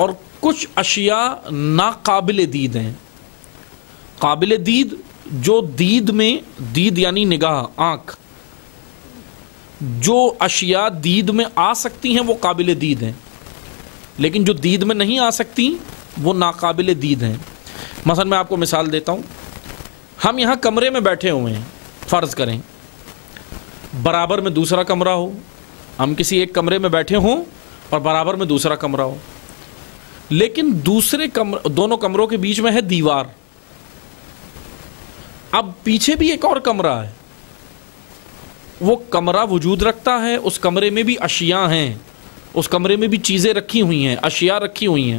اور کچھ اشیاء ناقابل دید ہیں۔ قابل دید جو دید میں، دید یعنی نگاہ، آنکھ، جو اشیاء دید میں آ سکتی ہیں وہ قابل دید ہیں، لیکن جو دید میں نہیں آ سکتی وہ ناقابل دید ہیں۔ مثلا میں آپ کو مثال دیتا ہوں، ہم یہاں کمرے میں بیٹھے ہوئے ہیں، فرض کریں برابر میں دوسرا کمرہ ہو، ہم کسی ایک کمرے میں بیٹھے ہوں اور برابر میں دوسرا کمرہ ہو، لیکن دونوں کمروں کے بیچ میں ہے دیوار، اب پیچھے بھی ایک اور کمرہ ہے، وہ کمرہ وجود رکھتا ہے، اس کمرے میں بھی اشیاء ہیں، اس کمرے میں بھی چیزیں رکھی ہوئی ہیں، اشیاء رکھی ہوئی ہیں،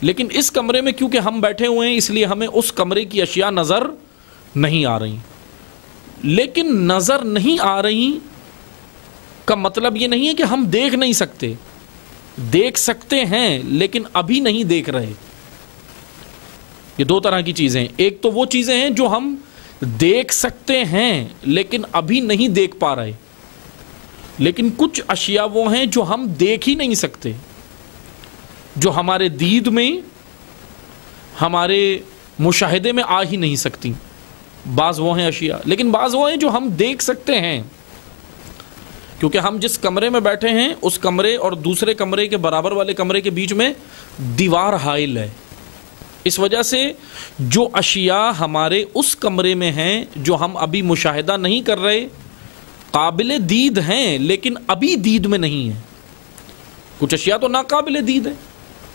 لیکن اس کمرے میں کیونکہ ہم بیٹھے ہوئے ہیں اس لیے ہمیں اس کمرے کی اشیاء نظر نہیں آ رہی۔ لیکن نظر نہیں آ رہی کا مطلب یہ نہیں ہے کہ ہم دیکھ نہیں سکتے، دیکھ سکتے ہیں لیکن ابھی نہیں دیکھ رہے۔ یہ دو طرح کی چیزیں ہیں، ایک تو وہ چیزیں ہیں جو ہم دیکھ سکتے ہیں لیکن ابھی نہیں دیکھ پا رہے، لیکن کچھ اشیاء وہ ہیں جو ہم دیکھ ہی نہیں سکتے، جو ہمارے دید میں، ہمارے مشاہدے میں آ ہی نہیں سکتی۔ بعض وہ ہیں اشیاء، لیکن بعض وہ ہیں جو ہم دیکھ سکتے ہیں، کیونکہ ہم جس کمرے میں بیٹھے ہیں اس کمرے اور دوسرے کمرے کے برابر والے کمرے کے بیچ میں دیوار حائل ہے، اس وجہ سے جو اشیاء ہمارے اس کمرے میں ہیں جو ہم ابھی مشاہدہ نہیں کر رہے، قابل دید ہیں لیکن ابھی دید میں نہیں ہیں۔ کچھ اشیاء تو ناقابل دید ہیں،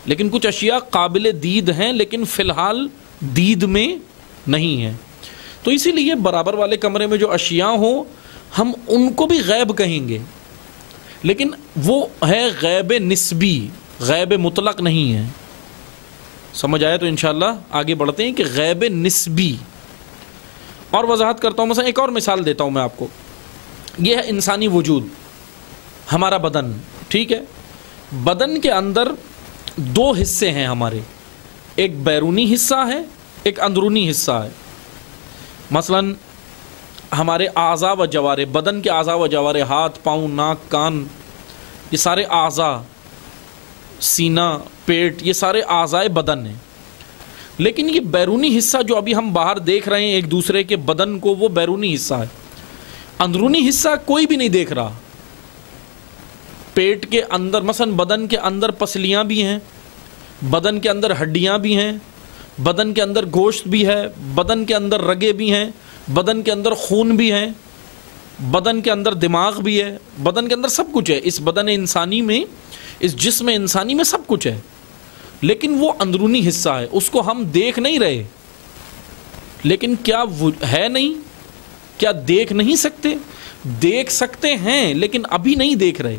لیکن کچھ اشیاء قابل دید ہیں لیکن فی الحال دید میں نہیں ہیں۔ تو اسی لیے برابر والے کمرے میں جو اشیاء ہوں ہم ان کو بھی غیب کہیں گے، لیکن وہ ہے غیب نسبی، غیب مطلق نہیں ہے۔ سمجھ آیا؟ تو انشاءاللہ آگے بڑھتے ہیں کہ غیب نسبی اور وضاحت کرتا ہوں۔ مثلا ایک اور مثال دیتا ہوں میں آپ کو، یہ ہے انسانی وجود، ہمارا بدن، ٹھیک ہے؟ بدن کے اندر دو حصے ہیں ہمارے، ایک بیرونی حصہ ہے، ایک اندرونی حصہ ہے۔ مثلا ہمارے اعضاء و جوارح، بدن کے اعضاء و جوارح، ہاتھ، پاؤں، ناک، کان، یہ سارے اعضاء، سینہ، پیٹ، یہ سارے اعضاء بدن ہیں، لیکن یہ بیرونی حصہ جو ابھی ہم باہر دیکھ رہے ہیں ایک دوسرے کے بدن کو، وہ بیرونی حصہ ہے۔ اندرونی حصہ کوئی بھی نہیں دیکھ رہا۔ پیٹ کے اندر، مثلا بدن کے اندر پسلیاں بھی ہیں، بدن کے اندر ہڈیاں بھی ہیں، بدن کے اندر گوشت بھی ہے، بدن کے اندر رگیں بھی ہیں، بدن کے اندر خون بھی ہے، بدن کے اندر دماغ بھی ہے، بدن کے اندر سب کچھ ہے۔ اس بدن انسانی میں، اس جسم انسانی میں سب کچھ ہے، لیکن وہ اندرونی حصہ ہے، اس کو ہم دیکھ نہیں رہے۔ لیکن کیا ہے نہیں؟ کیا دیکھ نہیں سکتے؟ دیکھ سکتے ہیں لیکن ابھی نہیں دیکھ رہے۔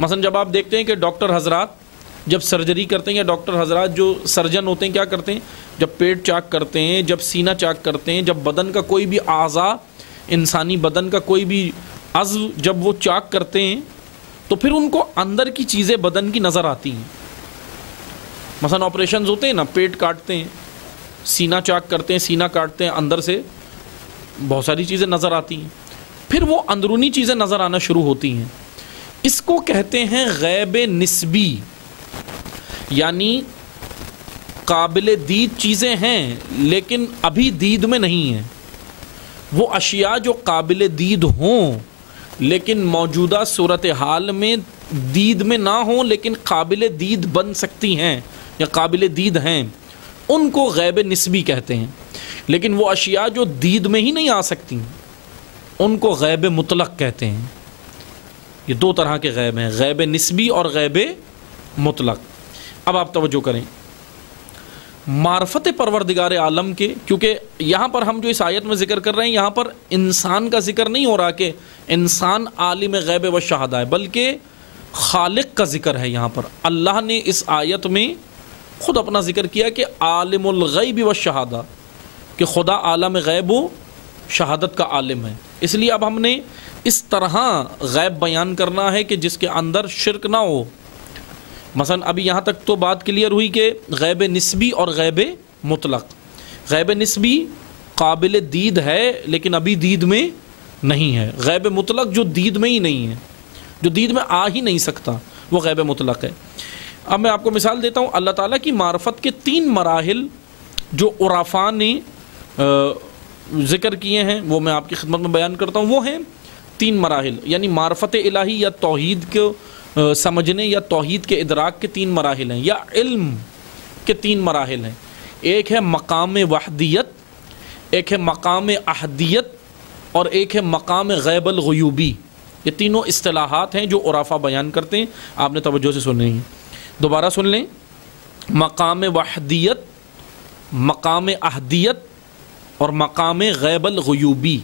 مثلا جب آپ دیکھتے ہیں کہ ڈاکٹر حضرات جب سرجری کرتے ہیں، یا ڈاکٹر حضرات جو سرجن ہوتے ہیں کیا کرتے ہیں، جب پیٹ چاک کرتے ہیں، جب سینہ چاک کرتے ہیں، جب بدن کا کوئی بھی اعضاء، انسانی بدن کا کوئی بھی عضو جب وہ چاک کرتے ہیں تو پھر ان کو اندر کی چیزیں بدن کی نظر آتی ہیں۔ مثلا آپریشنز ہوتے ہیں نا، پیٹ کاٹتے ہیں، سینہ چاک کرتے ہیں، سینہ کاٹتے ہیں، اندر سے بہت ساری چیزیں نظر آتی ہیں، پھر وہ اندرونی چیزیں نظر آنا شروع ہوتی ہیں۔ اس کو کہتے ہیں غیب نسبی، یعنی قابل دید چیزیں ہیں لیکن ابھی دید میں نہیں ہیں۔ وہ اشیاء جو قابل دید ہوں لیکن موجودہ صورتحال میں دید میں نہ ہوں لیکن قابل دید بن سکتی ہیں یا قابل دید ہیں، ان کو غیب نسبی کہتے ہیں۔ لیکن وہ اشیاء جو دید میں ہی نہیں آ سکتی ان کو غیب مطلق کہتے ہیں۔ یہ دو طرح کے غیب ہیں، غیب نسبی اور غیب مطلق۔ اب آپ توجہ کریں، معرفت پروردگار عالم کے، کیونکہ یہاں پر ہم جو اس آیت میں ذکر کر رہے ہیں، یہاں پر انسان کا ذکر نہیں ہو رہا کہ انسان عالم غیب و شہادہ ہے، بلکہ خالق کا ذکر ہے۔ یہاں پر اللہ نے اس آیت میں خود اپنا ذکر کیا کہ عالم الغیب و شہادہ، کہ خدا عالم غیب و شہادت کا عالم ہے۔ اس لیے اب ہم نے اس طرح غیب بیان کرنا ہے کہ جس کے اندر شرک نہ ہو۔ مثلا ابھی یہاں تک تو بات کلیئر ہوئی کہ غیب نسبی اور غیب مطلق۔ غیب نسبی قابل دید ہے لیکن ابھی دید میں نہیں ہے، غیب مطلق جو دید میں ہی نہیں ہے، جو دید میں آ ہی نہیں سکتا، وہ غیب مطلق ہے۔ اب میں آپ کو مثال دیتا ہوں. اللہ تعالیٰ کی معرفت کے 3 مراحل جو عرفاء نے ذکر کیے ہیں وہ میں آپ کی خدمت میں بیان کرتا ہوں. وہ ہیں 3 مراحل، یعنی معرفت الہی یا توحید کو سمجھنے یا توحید کے ادراک کے 3 مراحل ہیں، یا علم کے 3 مراحل ہیں. ایک ہے مقام وحدیت، ایک ہے مقام احدیت، اور ایک ہے مقام غیب الغیوبی. یہ تینوں اصطلاحات ہیں جو عرفاء بیان کرتے ہیں. آپ نے توجہ سے سننے ہیں، دوبارہ سن لیں. مقام وحدیت، مقام احدیت اور مقام غیب الغیوبی.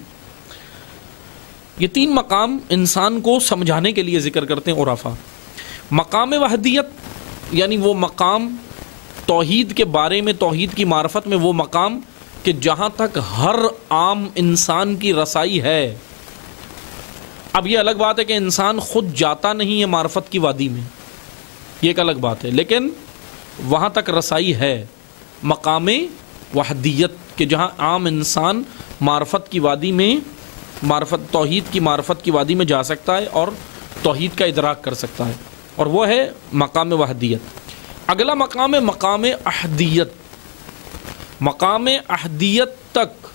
یہ 3 مقام انسان کو سمجھانے کے لیے ذکر کرتے ہیں عرفاء. مقام وحدیت یعنی وہ مقام توحید کے بارے میں، توحید کی معرفت میں وہ مقام کہ جہاں تک ہر عام انسان کی رسائی ہے. اب یہ الگ بات ہے کہ انسان خود جاتا نہیں ہے معرفت کی وادی میں، یہ ایک الگ بات ہے، لیکن وہاں تک رسائی ہے. مقام وحدیت کہ جہاں عام انسان معرفت کی وادی میں، توحید کی معرفت کی وادی میں جا سکتا ہے اور توحید کا ادراک کر سکتا ہے، اور وہ ہے مقام وحدیت. اگلا مقام ہے مقام احدیت. مقام احدیت تک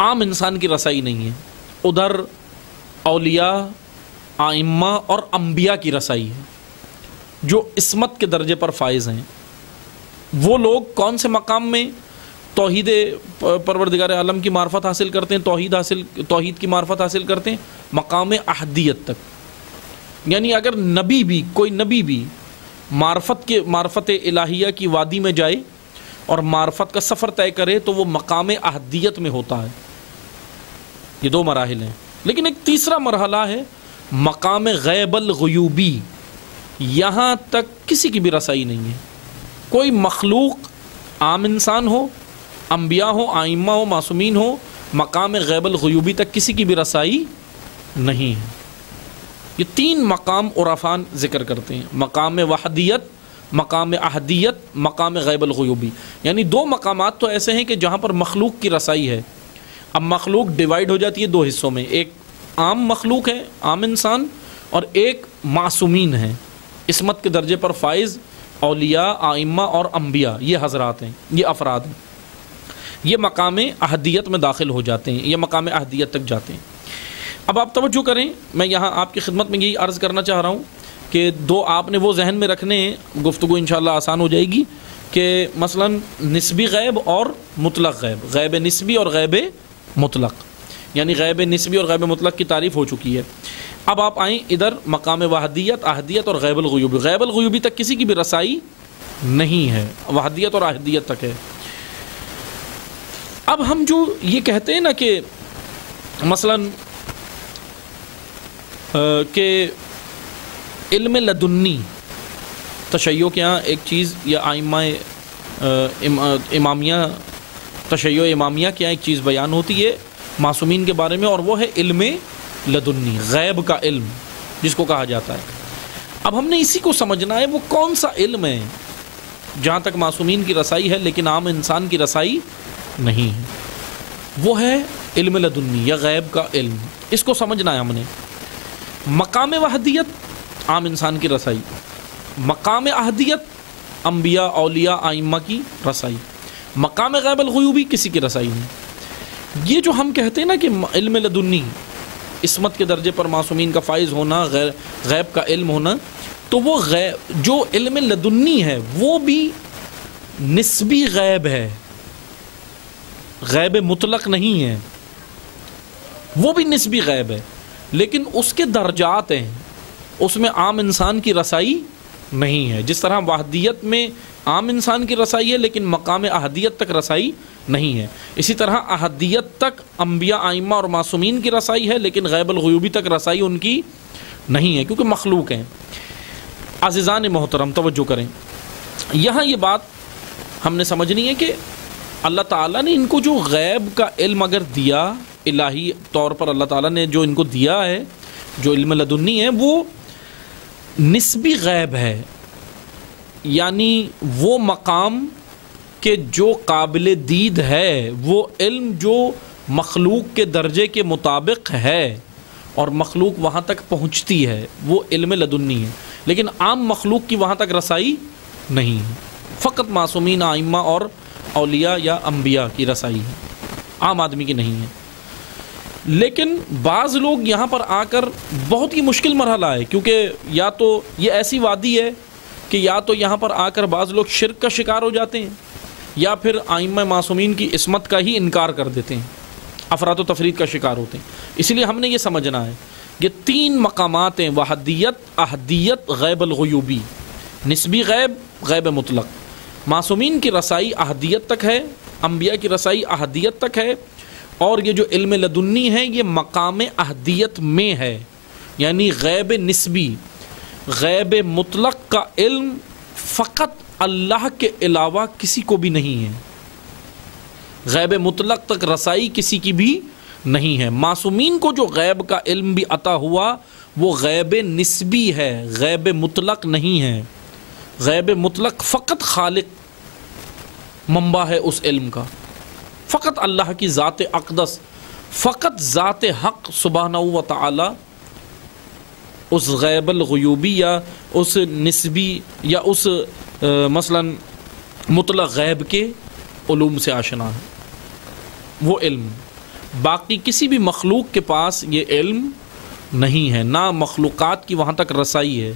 عام انسان کی رسائی نہیں ہے. ادھر اولیاء، ائمہ اور انبیاء کی رسائی ہے جو عصمت کے درجے پر فائز ہیں. وہ لوگ کون سے مقام میں توحید پروردگار عالم کی معرفت حاصل کرتے ہیں، توحید کی معرفت حاصل کرتے ہیں؟ مقام احدیت تک. یعنی اگر کوئی نبی بھی معرفت الہیہ کی وادی میں جائے اور معرفت کا سفر طے کرے تو وہ مقام احدیت میں ہوتا ہے. یہ 2 مراحل ہیں. لیکن ایک تیسرا مرحلہ ہے مقام غیب الغیوبی. یہاں تک کسی کی بھی رسائی نہیں ہے. کوئی مخلوق، عام انسان ہو، انبیاء ہو، ائمہ ہو، معصومین ہو، مقام غیب الغیوبی تک کسی کی بھی رسائی نہیں ہے. یہ 3 مقام عرفاء ذکر کرتے ہیں: مقام وحدیت، مقام احدیت، مقام غیب الغیوبی. یعنی 2 مقامات تو ایسے ہیں کہ جہاں پر مخلوق کی رسائی ہے. اب مخلوق ڈیوائیڈ ہو جاتی ہے 2 حصوں میں، ایک عام مخلوق ہے، عام انسان، اور ایک معصومین ہیں، عصمت کے درجے پر فائز اولیاء، ائمہ اور انبیاء. یہ حضرات ہیں، یہ افراد ہیں. یہ مقام احدیت میں داخل ہو جاتے ہیں، یہ مقام احدیت تک جاتے ہیں. اب آپ توجہ کریں، میں یہاں آپ کی خدمت میں یہی عرض کرنا چاہ رہا ہوں کہ 2 آپ نے وہ ذہن میں رکھنے ہیں، گفتگو انشاءاللہ آسان ہو جائے گی، کہ مثلا نسبی غیب اور مطلق غیب، غیب نسبی اور غیب مطلق. یعنی غیب نسبی اور غیب مطلق کی تعریف ہو چکی ہے. اب آپ آئیں ادھر مقام وحدیت، احدیت اور غیب الغیوبی. غیب الغیوبی تک کسی کی بھی رسائی نہیں ہے، وحدیت اور احدیت تک ہے. اب ہم جو یہ کہتے ہیں نا کہ مثلا کہ علم لدنی، تشیع کے یہاں ایک چیز، یا ائمہ امامیہ، تشیع امامیہ کے یہاں ایک چیز بیان ہوتی ہے معصومین کے بارے میں، اور وہ ہے علم لدنی، غیب کا علم جس کو کہا جاتا ہے. اب ہم نے اسی کو سمجھنا ہے وہ کون سا علم ہے جہاں تک معصومین کی رسائی ہے لیکن عام انسان کی رسائی نہیں ہے. وہ ہے علم لدنی یا غیب کا علم. اس کو سمجھنا ہے ہم نے. مقام وحدیت عام انسان کی رسائی، مقام احدیت انبیاء، اولیاء، ائمہ کی رسائی، مقام غیب الغیوبی کسی کی رسائی نہیں. یہ جو ہم کہتے ہیں نا کہ علم لدنی، عصمت کے درجے پر معصومین کا فائز ہونا، غیب کا علم ہونا، تو وہ جو علم لدنی ہے وہ بھی نسبی غیب ہے، غیب مطلق نہیں ہے. وہ بھی نسبی غیب ہے لیکن اس کے درجات ہیں، اس میں عام انسان کی رسائی نہیں ہے. جس طرح وحدیت میں عام انسان کی رسائی ہے لیکن مقام احدیت تک رسائی نہیں ہے، اسی طرح احدیت تک انبیاء، ائمہ اور معصومین کی رسائی ہے لیکن غیب الغیوبی تک رسائی ان کی نہیں ہے کیونکہ مخلوق ہیں. عزیزان محترم توجہ کریں، یہاں یہ بات ہم نے سمجھنی ہے کہ اللہ تعالیٰ نے ان کو جو غیب کا علم اگر دیا، الہی طور پر اللہ تعالیٰ نے جو ان کو دیا ہے، جو علم لدنی ہے، وہ نسبی غیب ہے. یعنی وہ مقام کہ جو قابل دید ہے، وہ علم جو مخلوق کے درجے کے مطابق ہے اور مخلوق وہاں تک پہنچتی ہے، وہ علم لدنی ہے. لیکن عام مخلوق کی وہاں تک رسائی نہیں ہے، فقط معصومین، ائمہ اور اولیاء یا انبیاء کی رسائی ہے، عام آدمی کی نہیں ہے۔ لیکن بعض لوگ یہاں پر آ کر بہت ہی مشکل مرحلہ ہے، کیونکہ یا تو یہ ایسی وادی ہے کہ یا تو یہاں پر آ کر بعض لوگ شرک کا شکار ہو جاتے ہیں، یا پھر ائمہ معصومین کی عصمت کا ہی انکار کر دیتے ہیں، افراط و تفرید کا شکار ہوتے ہیں۔ اس لیے ہم نے یہ سمجھنا ہے یہ تین مقامات ہیں، وحدیت، احدیت، غیب الغیوبی، نسبی غیب، غیب مطلق۔ معصومین کی رسائی احدیت تک ہے، انبیاء کی رسائی احدیت تک ہے، اور یہ جو علم لدنی ہے یہ مقام احدیت میں ہے، یعنی غیب نسبی۔ غیب مطلق کا علم فقط اللہ کے علاوہ کسی کو بھی نہیں ہے، غیب مطلق تک رسائی کسی کی بھی نہیں ہے۔ معصومین کو جو غیب کا علم بھی عطا ہوا وہ غیب نسبی ہے، غیب مطلق نہیں ہے۔ غیب مطلق فقط خالق منبع ہے اس علم کا، فقط اللہ کی ذات اقدس، فقط ذات حق سبحانہ و تعالی اس غیب الغیوبی یا اس نسبی یا اس مثلا مطلق غیب کے علوم سے آشنا ہے، وہ علم۔ باقی کسی بھی مخلوق کے پاس یہ علم نہیں ہے، نہ مخلوقات کی وہاں تک رسائی ہے۔